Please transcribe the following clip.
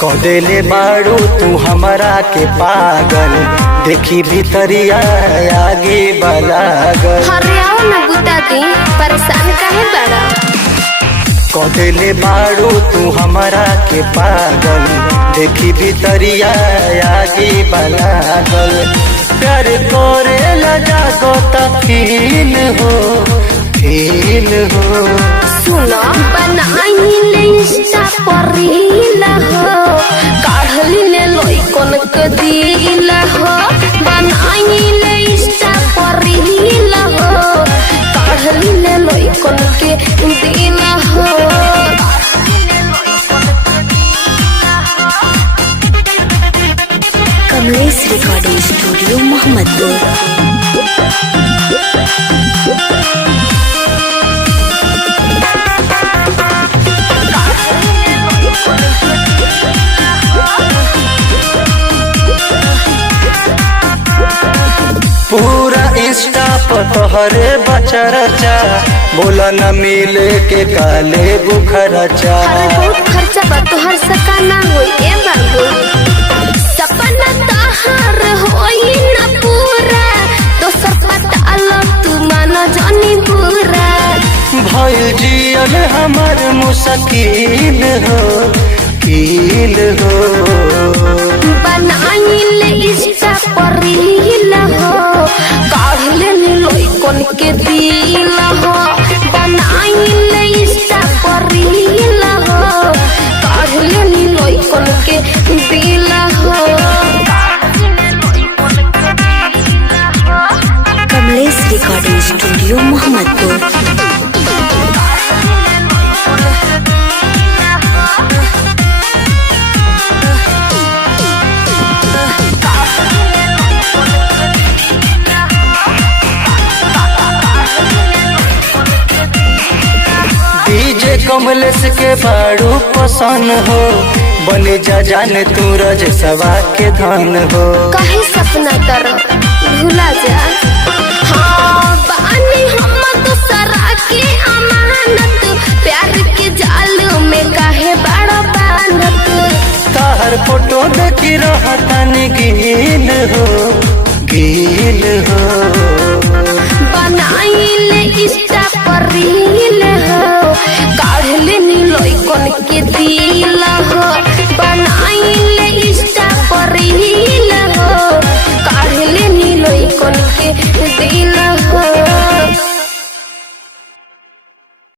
कदेले बाड़ू तू हमरा के पागल, देखी भीतरिया आगे बलागल। हरियाओ न बुता दी, परेशान काहे बड़ा? कदेले बाड़ू तू हमरा के पागल, देखी भीतरिया आगे बलागल। प्यार करे लगा गो फील हो, फील हो। सुनो बनाइले इंस्टा पर रील हो, काढ़लिले लइकन के दिल हो। बनाइले इंस्टा पर रील हो, काढ़लिले लइकन के दिल हो। Kamlesh recording studio Mohammadpur. पूरा इंस्टा पर तोहरे बचरचा, बोला न मिले के काले बुखरचा। अरे बहुत खर्चा बा तोहर सका ना होई ए बाबू, सपना तहार होई ना पूरा, दोसर पता लो तू मानो जानी पूरा। भइल जियल हमार मुश्किल हो, कील हो। बनाइले इंस्टा पर रील हो, काढ़ले लइकन के दिल हो। बनाइले इंस्टा पर रील हो, काढ़ले लइकन के दिल हो। Kamlesh recording studio Mohammadpur. DJ Kamlesh के बाड़ू पसंद हो, बने जा जाने तू रज सवा के धन हो। काहे सपना तर भूला जा, हाँ बानी हम दूसरा के अमानत, प्यार के जाल में काहे बड़ा बानत। ताहर फोटो देखी रहतन गील हो, गील हो। बनाइले इंस्टा पर रील हो, काढ़ले लइकन के दिल